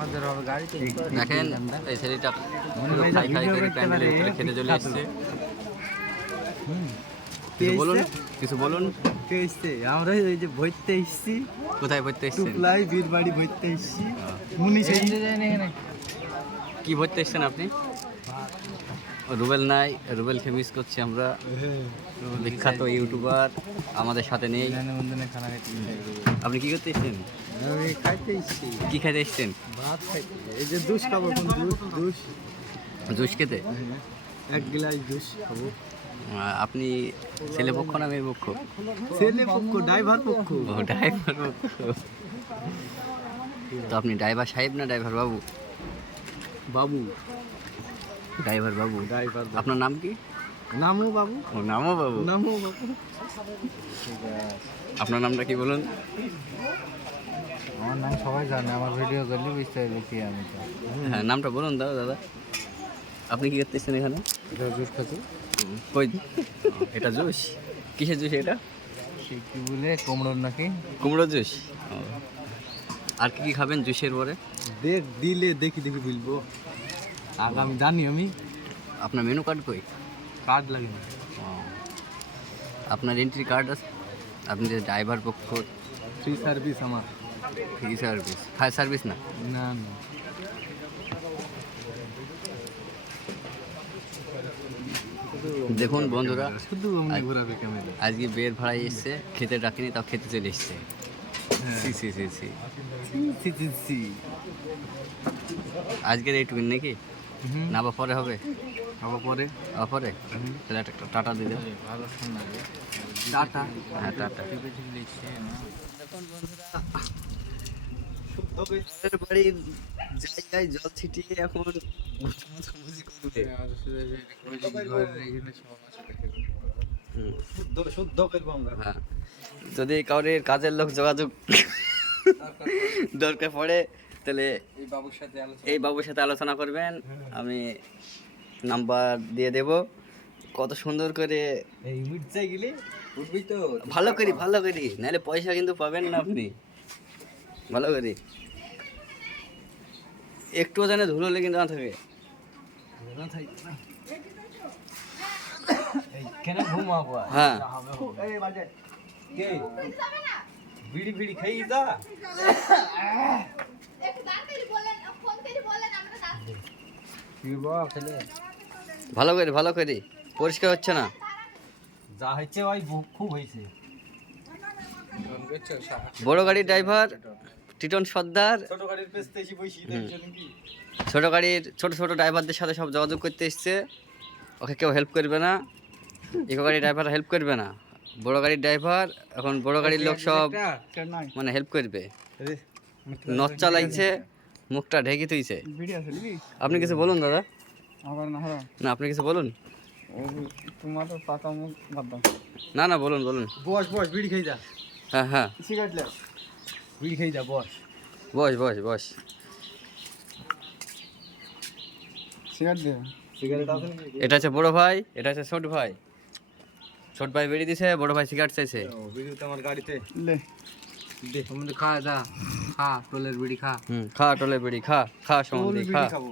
আমাদের হবে গাড়িতে। দেখেন এই ছেলেটা পুরো খাই খাই করে প্যান্ডেলের ভিতরে খেতে চলে এসছে। কিছু বলুন, কিছু বলুন। কে এসছে? আমরা এই যে ভর্তি এসছি, কোথায় ভর্তি এসছেন? টুকলাই বীরবাড়ি ভর্তি এসছি। মুনি সেই কি ভর্তি এসছেন আপনি? রুবেল নাই, রুবেলকে মিস করছি আমরা। বিখ্যাত ইউটিউবার আমাদের সাথে নেই। আপনি কি করতে এসছেন? আমি খাইতে এসছি, কি খাইতে এসছেন? ভাত খাইতে। এই যে দুধ খাবো, এখন দুধ জুস খেতে? এক গ্লাস দুধ খাবো। আপনি ছেলে পক্ষ না মেয়ে পক্ষ? ছেলে পক্ষ, ড্রাইভার পক্ষ। ও ড্রাইভার পক্ষ। তো আপনি ড্রাইভার সাহেব না ড্রাইভার বাবু? বাবু, ড্রাইভার বাবু। ড্রাইভার। আপনার নাম কি? নামও বাবু, ও নামও বাবু। নামও বাবু। আপনার নামটা কি বলুন? আমার নাম সবাই জানে, আমার ভিডিও করলে বুঝতে পারবে কি আমি। তো হ্যাঁ, নামটা বলুন দাও দাদা। আপনি কি করতেছেন এখানে? জুস খাচ্ছি। কই এটা জুস? কিসের জুস এটা? সে কি বলে, কুমড়োর নাকি? কুমড়ো জুস। আর কি কি খাবেন জুসের পরে? দিলে দেখি বলবো। আগামী জানি আমি। আপনার মেনু কার্ড কই? কার্ড লাগে না। আপনার এন্ট্রি কার্ড আছে? আপনি যে ড্রাইভার পক্ষ। ফ্রি সার্ভিস আমার। Free service? ফায়ার সার্ভিস না? না না। দেখুন বন্ধুরা, শুধু অমনি ঘোরাবে ক্যামেরা। আজকে বের ভাড়ায় এসছে, খেতে ডাকিনি তাও খেতে চলে এসছে। সি সি সি সি। সি। আজকের এইটুকুন নাকি? না বা পরে হবে? আবার পরে। আবার পরে? তাহলে একটা টাটা দিয়ে দেন। ভালো শোনা। টাটা। হ্যাঁ টাটা। দেখুন বন্ধুরা, বাড়ির জায়গায় জল ছিটিয়ে এখন মুছামুছি করবে। শুদ্ধ করবো আমরা। হ্যাঁ, যদি কাউরির কাজের লোক যোগাযোগ দরকার পড়ে তাহলে এই বাবুর সাথে আলোচনা করবেন। আমি নাম্বার দিয়ে দেব। কত সুন্দর করে এই মির্চা গেলে উঠবি তো। ভালো করি নাহলে পয়সা কিন্তু পাবেন না আপনি। ভালো করি একটুও জানে ধুলো লেগে না থাকে। কেন ঘুমাবো? হ্যাঁ, বিড়ি বিড়ি খাই যা। ভালো করি পরিষ্কার হচ্ছে না। যা হচ্ছে ভাই খুব হয়েছে। বড় গাড়ির ড্রাইভার টিটন সর্দার ছোট গাড়ির পেছতে এসে বসি নাকি? ছোট গাড়ির ছোট ড্রাইভারদের সাথে সব যোগাযোগ করতে এসছে। ওকে কেউ হেল্প করবে না, ইকো গাড়ির ড্রাইভার হেল্প করবে না। বড় গাড়ির ড্রাইভার এখন বড় গাড়ির লোক সব মানে হেল্প করবে। নচ চালাইছে, মুখটা ঢেকে তুইছে। আপনি কিছু বলুন দাদা। না আপনি কিছু বলুন। না বলুন। বস বিড়ি খাই যা। হ্যাঁ সিগারেট লে, বিড়ি খাই যা। বস সিগারেট দে। সিগারেট আছে নাকি? এটা হচ্ছে বড় ভাই, এটা হচ্ছে ছোট ভাই। ছোট ভাই বেরিয়ে দিছে, বড় ভাই সিগারেট চাইছে। বিড়ি তো আমার গাড়িতে লে দে। তুমি খা যা, খা টোলের বিড়ি খা। খা টোলের বিড়ি খা সমন্ধে খা। খাবো।